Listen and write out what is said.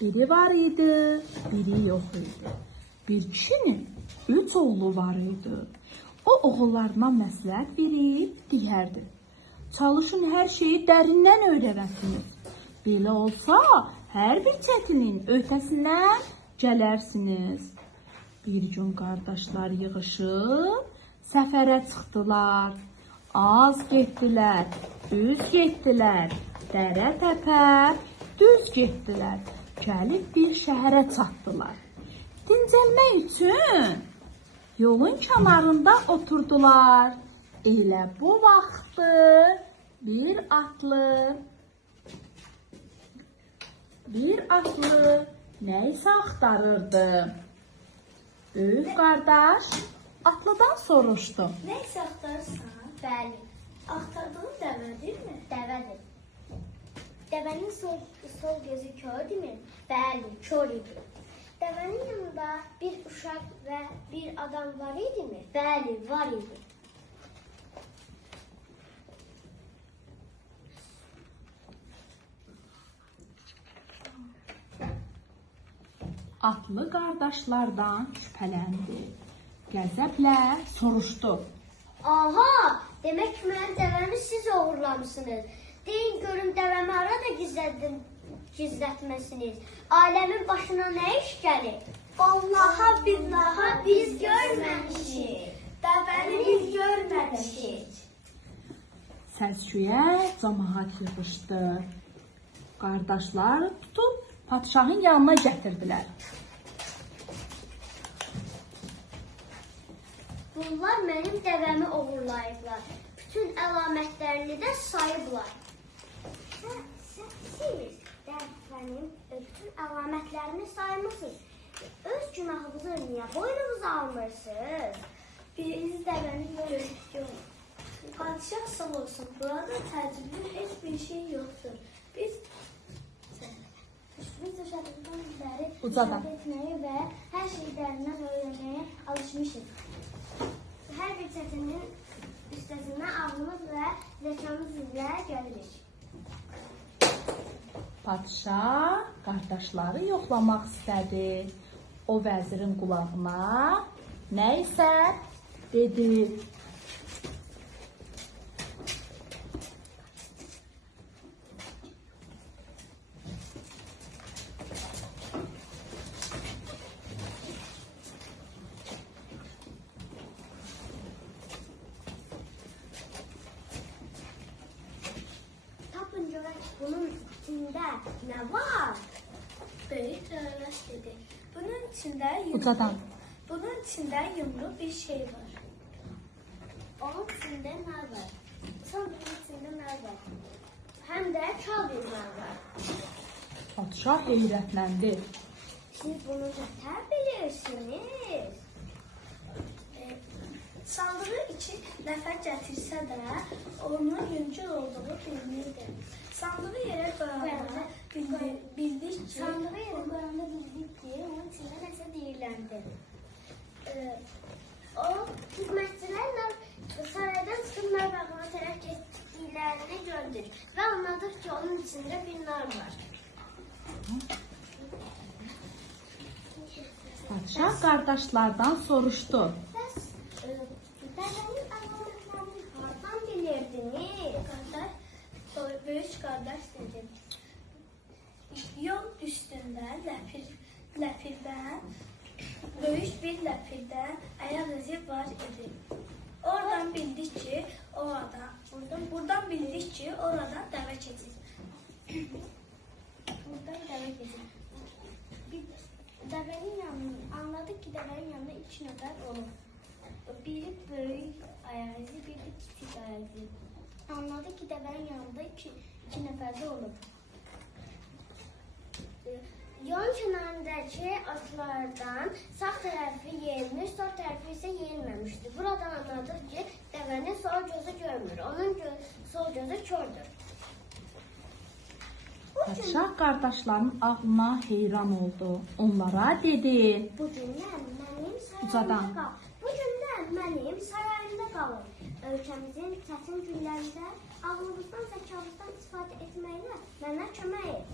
Biri var idi, biri yox idi. Bir kişinin 3 oğlu var idi. O oğullarına məsləhət verib deyərdi: çalışın hər şeyi dərindən öyrənəsiniz. Belə olsa, hər bir çətinin öhdəsindən gələrsiniz. Bir gün qardaşlar yığışıb səfərə çıxdılar. Az getdilər, üz getdilər, dərə təpə, düz getdilər. Gəlib bir şəhərə çatdılar. Dincəlmək üçün yolun kənarında oturdular. Elə bu vaxtı bir atlı nəysə axtarırdı. Böyük qardaş atlıdan soruşdu: Nəysə axtarırsan? Bəli. Axtardığın dəvədirmi? Dəvədir. Dəvənin sol gözü kördürmü? Bəli, kör idi. Dəvənin yanında bir uşaq və bir adam var idimi? Bəli, var idi. Atlı qardaşlardan şübhələndi. Qəzəblə soruşdu: Aha! Demək ki, mənim dəvəmi siz oğurlamışsınız. Deyin görüm dəvəmi harada gizlətməsiniz? Aləmin başına nə iş gəlir? Allaha billaha biz görməmişik. Dəvəni biz görməmişik. Səsküyə cəmaət yığışdı. Qardaşlar tutub padşahın yanına gətirdilər. Bunlar mənim dəvəmi oğurlayıblar. Bütün əlamətlərini də sayıblar. Siz dəvənin bütün əlamətlərini saymısınız. Öz günahınızı niyə boynunuza almırsınız? Biz dəvəni görürük. Padişah sağ olsun. Burada təəccüblü heç bir şey yoxdur. Biz yaşadığımızdan bəri işarət etməyi və hər şeyi dərindən öyrənməyə alışmışıq. Hər bir çətinin üstəsindən ağlımız və zəkamız ilə gəlirik. Padşah qardaşları yoxlamaq istədi. O vəzirin qulağına nəysə dedi. Tapın görək bunun içində nə var? Böyük qardaş dedi. Bunun içində yumru bir şey var. Onun içində nə var? Sandığın içində nə var? Həm də kal bir nə var. Padşah heyrətləndi. Siz bunu nətər bilirsiniz? Sandığı için nəfər gətirsə də, onun yüngül olduğu bilinirdi. Sandığı yerə qoyanda bildik ki, onun içində nəsə deyiləndi. O, xidmətçilərlə saraydan çıxıb nar bağına tərəf getdiklərini gördük və anladık ki, onun içində bir nar var. Padşah qardaşlardan soruşdu: Dəvənin əlamətlərini hardan bilirdiniz? Böyük qardaş dedi. Yol üstündə ləpirdən, böyük bir ləpirdən ayaq izi var idi. Oradan bildik ki, oradan dəvə keçir. Anladık ki, dəvənin yanında 2 nəfər olur. Biri böyük ayaq izi, biri də kiçik ayaq izi. Anladık ki, dəvənin yanında 2 nəfər də olub. Yol kənarındakı atlardan sağ tərəfi yeyilmiş, sol tərəfi isə yeyilməmişdir. Buradan anladık ki, dəvənin sol gözü görmür, onun sol gözü kördür. Padşah qardaşların ağlına heyran oldu. Onlara dedi: Bu gündən mənim sarayımda qalın. Ölkəmizin çətin günlərində ağlımızdan, zəkamızdan istifadə etməklə mənə kömək et.